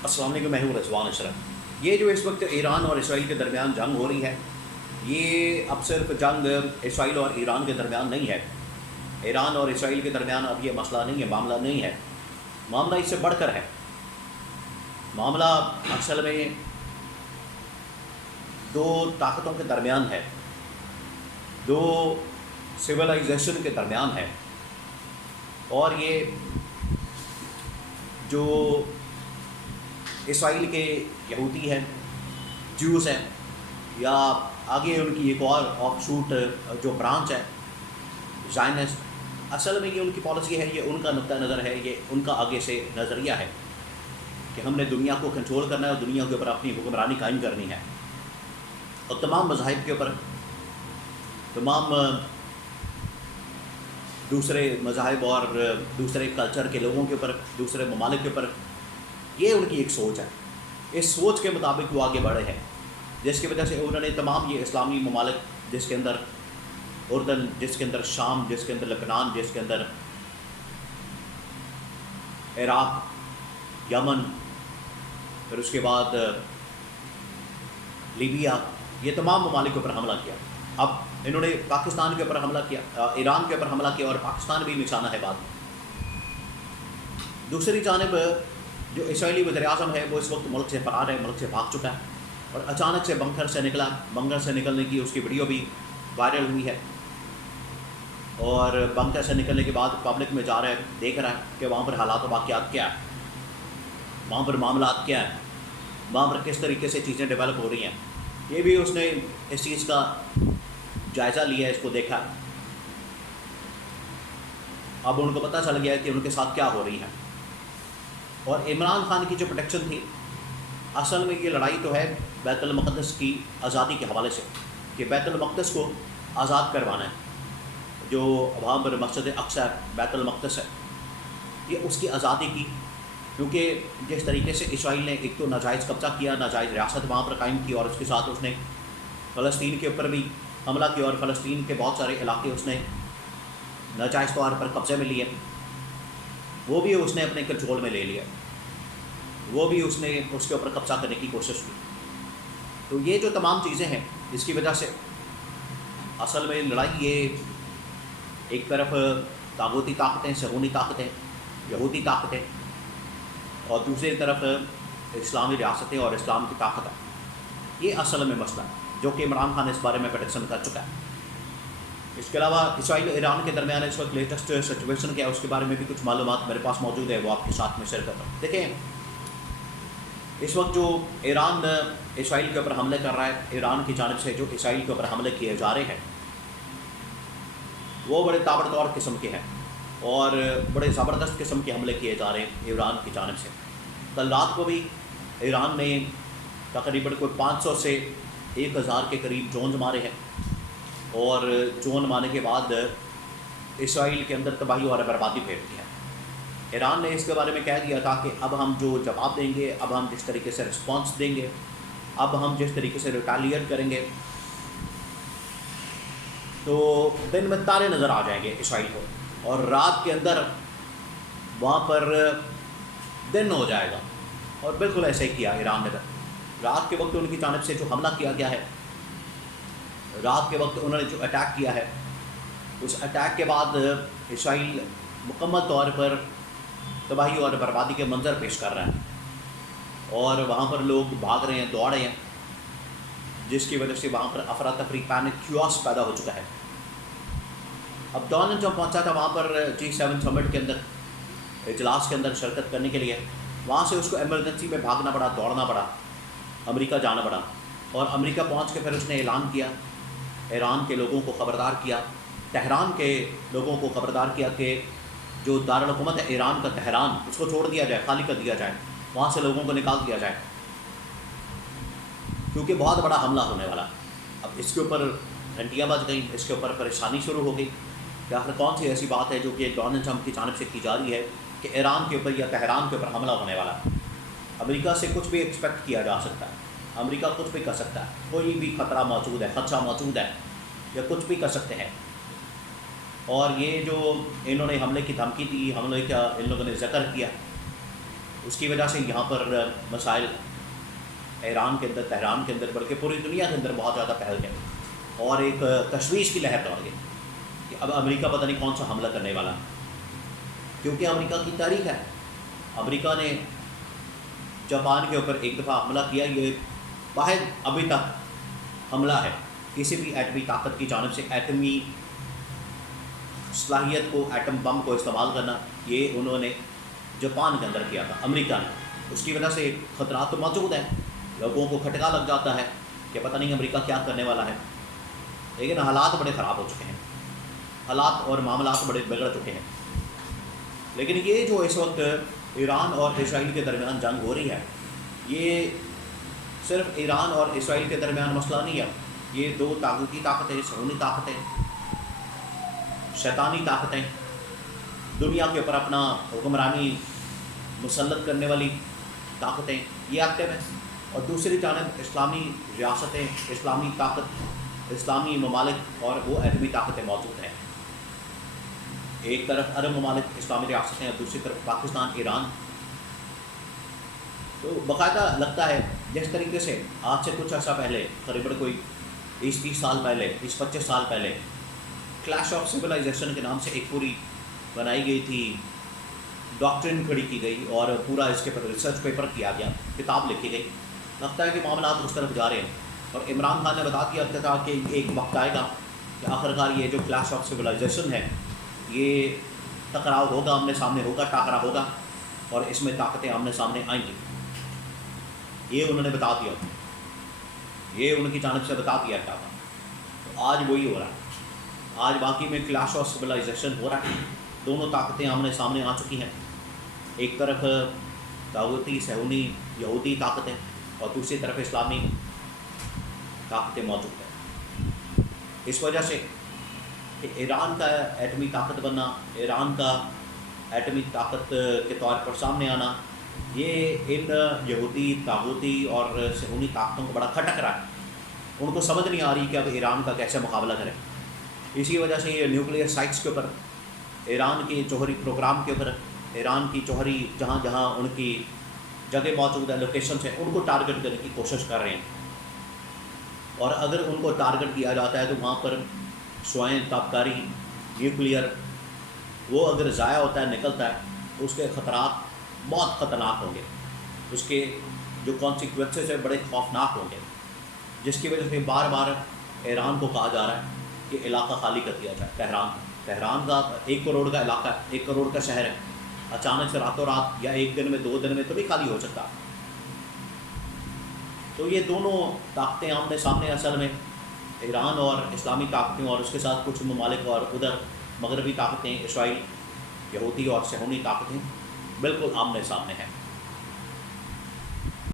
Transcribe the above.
السلام علیکم، میں ہوں رضوان اشرف۔ یہ جو اس وقت ایران اور اسرائیل کے درمیان جنگ ہو رہی ہے، یہ اب صرف جنگ اسرائیل اور ایران کے درمیان نہیں ہے۔ ایران اور اسرائیل کے درمیان اب یہ مسئلہ نہیں ہے، معاملہ نہیں ہے، معاملہ اس سے بڑھ کر ہے۔ معاملہ اصل میں دو طاقتوں کے درمیان ہے، دو سویلائزیشن کے درمیان ہے۔ اور یہ جو اسرائیل کے یہودی ہیں، جوز ہیں، یا آگے ان کی ایک اور آف شوٹ جو برانچ ہے زائنسٹ، اصل میں یہ ان کی پالیسی ہے، یہ ان کا نقطہ نظر ہے، یہ ان کا آگے سے نظریہ ہے کہ ہم نے دنیا کو کنٹرول کرنا ہے اور دنیا کے اوپر اپنی حکمرانی قائم کرنی ہے، اور تمام مذاہب کے اوپر، تمام دوسرے مذاہب اور دوسرے کلچر کے لوگوں کے اوپر، دوسرے ممالک کے اوپر، یہ ان کی ایک سوچ ہے۔ اس سوچ کے مطابق وہ آگے بڑھے ہیں، جس کی وجہ سے انہوں نے تمام یہ اسلامی ممالک، جس کے اندر اردن، جس کے اندر شام، جس کے اندر لبنان، جس کے اندر عراق، یمن، پھر اس کے بعد لیبیا، یہ تمام ممالک کے اوپر حملہ کیا۔ اب انہوں نے پاکستان کے اوپر حملہ کیا، ایران کے اوپر حملہ کیا، اور پاکستان بھی نشانہ ہے بعد میں۔ دوسری جانب جو اسرائیلی وزیر اعظم ہے، وہ اس وقت ملک سے فرار ہے، ملک سے بھاگ چکا ہے، اور اچانک سے بنکر سے نکلا۔ بنکر سے نکلنے کی اس کی ویڈیو بھی وائرل ہوئی ہے، اور بنکر سے نکلنے کے بعد پبلک میں جا رہا ہے، دیکھ رہا ہے کہ وہاں پر حالات و واقعات کیا ہے، وہاں پر معاملات کیا ہیں، وہاں پر کس طریقے سے چیزیں ڈیولپ ہو رہی ہیں۔ یہ بھی اس نے اس چیز کا جائزہ لیا، اس کو دیکھا۔ اب ان کو پتہ چل گیا ہے کہ ان کے ساتھ کیا ہو رہی ہے۔ اور عمران خان کی جو پروٹیکشن تھی، اصل میں یہ لڑائی تو ہے بیت المقدس کی آزادی کے حوالے سے، کہ بیت المقدس کو آزاد کروانا ہے، جو وہاں پر مسجد اقصی بیت المقدس ہے، یہ اس کی آزادی کی، کیونکہ جس طریقے سے اسرائیل نے ایک تو ناجائز قبضہ کیا، ناجائز ریاست وہاں پر قائم کی، اور اس کے ساتھ اس نے فلسطین کے اوپر بھی حملہ کیا، اور فلسطین کے بہت سارے علاقے اس نے ناجائز طور پر قبضے میں لیے، وہ بھی اس نے اپنے کنٹرول میں لے لیا، وہ بھی اس نے اس کے اوپر قبضہ کرنے کی کوشش کی۔ تو یہ جو تمام چیزیں ہیں، اس کی وجہ سے اصل میں لڑائی یہ ایک طرف طاغوتی طاقتیں، صہیونی طاقتیں، یہودی طاقتیں، اور دوسری طرف اسلامی ریاستیں اور اسلام کی طاقتیں، یہ اصل میں مسئلہ ہے، جو کہ عمران خان اس بارے میں پریڈکشن کر چکا ہے۔ اس کے علاوہ اسرائیل اور ایران کے درمیان اس وقت لیٹسٹ سچویشن کیا ہے، اس کے بارے میں بھی کچھ معلومات میرے پاس موجود ہے، وہ آپ کے ساتھ میں شیئر کرتا ہوں۔ دیکھیں، اس وقت جو ایران اسرائیل کے اوپر حملے کر رہا ہے، ایران کی جانب سے جو اسرائیل کے اوپر حملے کیے جا رہے ہیں، وہ بڑے تابڑتوڑ قسم کے ہیں، اور بڑے زبردست قسم کے حملے کیے جا رہے ہیں ایران کی جانب سے۔ کل رات کو بھی ایران نے تقریباً کوئی 500 سے 1000 کے قریب ڈرونز مارے ہیں، اور ڈرون مارنے کے بعد اسرائیل کے اندر تباہی اور بربادی پھیر دی ہے۔ ایران نے اس کے بارے میں کہہ دیا تھا کہ اب ہم جو جواب دیں گے، اب ہم جس طریقے سے رسپانس دیں گے، اب ہم جس طریقے سے ریٹیلیٹ کریں گے، تو دن میں تارے نظر آ جائیں گے اسرائیل کو، اور رات کے اندر وہاں پر دن ہو جائے گا۔ اور بالکل ایسے ہی کیا ایران نے۔ رات کے وقت ان کی جانب سے جو حملہ کیا گیا ہے، رات کے وقت انہوں نے جو اٹیک کیا ہے، اس اٹیک کے بعد اسرائیل مکمل طور پر تباہی اور بربادی کے منظر پیش کر رہا ہے، اور وہاں پر لوگ بھاگ رہے ہیں، دوڑ رہے ہیں، جس کی وجہ سے وہاں پر افراتفری، پینک، کیوس پیدا ہو چکا ہے۔ اب ڈونلڈ ٹرمپ پہنچا تھا وہاں پر G7 سمٹ کے اندر، اجلاس کے اندر شرکت کرنے کے لیے، وہاں سے اس کو ایمرجنسی میں بھاگنا پڑا، دوڑنا پڑا، امریکہ جانا پڑا، اور امریکہ پہنچ کے پھر اس نے اعلان کیا، ایران کے لوگوں کو خبردار کیا، تہران کے لوگوں کو خبردار کیا کہ جو دارالحکومت ہے ایران کا تہران، اس کو چھوڑ دیا جائے، خالی کر دیا جائے، وہاں سے لوگوں کو نکال دیا جائے، کیونکہ بہت بڑا حملہ ہونے والا۔ اب اس کے اوپر گھنٹیاں بج گئیں، اس کے اوپر پریشانی شروع ہو گئی کہ آخر کون سی ایسی بات ہے جو کہ ڈونلڈ ٹرمپ کی جانب سے کی جا رہی ہے کہ ایران کے اوپر یا تہران کے اوپر حملہ ہونے والا ہے۔ امریکہ سے کچھ بھی ایکسپیکٹ کیا جا سکتا ہے، امریکہ کچھ بھی کر سکتا ہے، کوئی بھی خطرہ موجود ہے، خدشہ موجود ہے، یا کچھ بھی کر سکتے ہیں۔ اور یہ جو انہوں نے حملے کی دھمکی دی، حملے کا ان لوگوں نے ذکر کیا، اس کی وجہ سے یہاں پر مسائل ایران کے اندر، تہران کے اندر، بلکہ پوری دنیا کے اندر بہت زیادہ پھیل گئے اور ایک تشویش کی لہر دوڑ گئی کہ اب امریکہ پتہ نہیں کون سا حملہ کرنے والا ہے، کیونکہ امریکہ کی تاریخ ہے. امریکہ نے جاپان کے اوپر ایک دفعہ حملہ کیا، یہ واحد ابھی تک حملہ ہے کسی بھی ایٹمی طاقت کی جانب سے. ایٹمی صلاحیت کو، ایٹم بم کو استعمال کرنا، یہ انہوں نے جاپان کے اندر کیا تھا، امریکہ نے. اس کی وجہ سے خطرات تو موجود ہیں، لوگوں کو کھٹکا لگ جاتا ہے کہ پتہ نہیں امریکہ کیا کرنے والا ہے. لیکن حالات بڑے خراب ہو چکے ہیں، حالات اور معاملات بڑے بگڑ چکے ہیں. لیکن یہ جو اس وقت ایران اور اسرائیل کے درمیان جنگ ہو رہی ہے، یہ صرف ایران اور اسرائیل کے درمیان مسئلہ نہیں ہے. یہ دو طاقتی طاقتیں، صہیونی طاقتیں، شیطانی طاقتیں، دنیا کے اوپر اپنا حکمرانی مسلط کرنے والی طاقتیں، یہ ایکٹیو ہیں. اور دوسری جانب اسلامی ریاستیں، اسلامی طاقت، اسلامی ممالک اور وہ ایٹمی طاقتیں موجود ہیں. ایک طرف عرب ممالک، اسلامی ریاستیں، اور دوسری طرف پاکستان، ایران. تو باقاعدہ لگتا ہے جس طریقے سے آج سے کچھ عرصہ پہلے، قریباً کوئی 20 سال پہلے، 25 سال پہلے، کلیش آف سویلائزیشن کے نام سے ایک پوری بنائی گئی تھی، ڈاکٹرن کھڑی کی گئی اور پورا اس کے پر ریسرچ پیپر کیا گیا، کتاب لکھی گئی. لگتا ہے کہ معاملات اس طرف جا رہے ہیں. اور عمران خان نے بتا دیا تھا کہ ایک وقت آئے گا کہ آخرکار یہ جو کلیش آف سویلائزیشن ہے، یہ ٹکراؤ ہوگا، آمنے سامنے ہوگا، ٹاکرا ہوگا، اور اس میں طاقتیں آمنے سامنے آئیں گی. یہ انہوں نے بتا دیا، یہ ان کی جانب سے بتا دیا گیا تھا. تو آج وہی ہو رہا ہے. آج باقی میں کلیش آف سویلائزیشن ہو رہا ہے. دونوں طاقتیں آمنے سامنے آ چکی ہیں. ایک طرف طاغوتی، صہیونی، یہودی طاقتیں، اور دوسری طرف اسلامی طاقتیں موجود ہیں. اس وجہ سے کہ ایران کا ایٹمی طاقت بننا، ایران کا ایٹمی طاقت کے طور پر سامنے آنا، یہ ان یہودی، طاغوتی اور صہیونی طاقتوں کو بڑا کھٹک رہا ہے. ان کو سمجھ نہیں آ رہی کہ اب ایران کا کیسے مقابلہ کریں. اسی وجہ سے یہ نیوکلیئر سائٹس کے اوپر، ایران کے جوہری پروگرام کے اوپر، ایران کی جوہری جہاں جہاں ان کی جگہ موجود ہے، لوکیشنس ہیں، ان کو ٹارگٹ کرنے کی کوشش کر رہے ہیں. اور اگر ان کو ٹارگٹ کیا جاتا ہے تو وہاں پر سوئیں تابکاری، نیوکلیئر، وہ اگر ضائع ہوتا ہے، نکلتا ہے، تو اس کے خطرات بہت خطرناک ہوں گے. اس کے جو کانسیکوینسز ہیں بڑے خوفناک ہوں گے، جس کی وجہ سے بار بار ایران کو کہا جا رہا ہے کہ علاقہ خالی کر دیا جائے. تہران کا 1 کروڑ کا علاقہ ہے، 1 کروڑ کا شہر ہے. اچانک سے راتوں رات یا ایک دن میں، 2 دن میں تو نہیں خالی ہو سکتا. تو یہ دونوں طاقتیں آمنے سامنے، اصل میں ایران اور اسلامی طاقتیں، اور اس کے ساتھ کچھ ممالک اور ادھر مغربی طاقتیں، اسرائیل، یہودی اور صہیونی طاقتیں بالکل آمنے سامنے ہیں.